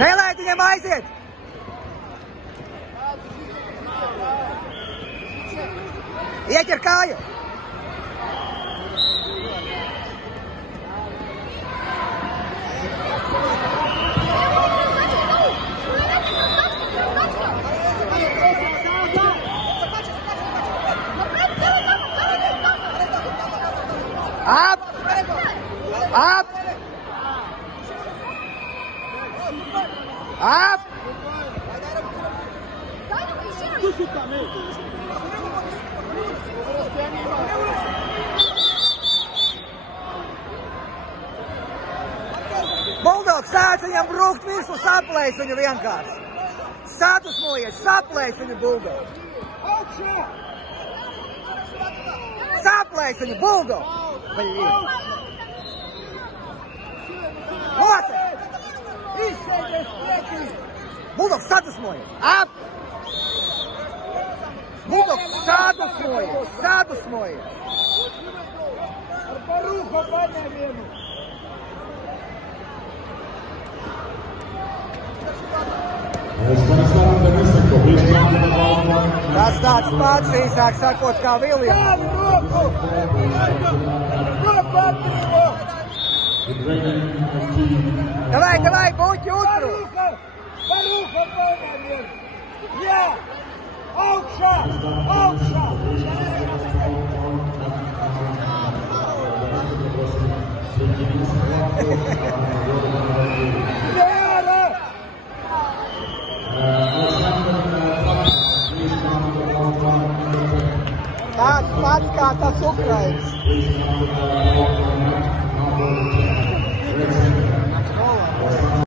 Nelētiņam aiziet! Ieķer kāju! Up! Up! Up! Bulldog, sāc viņam brūkt visu, saplēs viņu vienkārši. Satusmojies, saplēs viņu Bulldog. Saplēs viņu Bulldog. Locek! Izsēdies priekī! Bulldog, satusmojies! Ap! Bulldog, satusmojies! Satusmojies! Ar parūko paņem vienu! Tas tāds pats īsāk sakot kā Viljams. Davai, buķi uztru! Parūka paņem! Jā! Augšā! Augšā! Jēra! Tāds pats kā tas Ukrainas.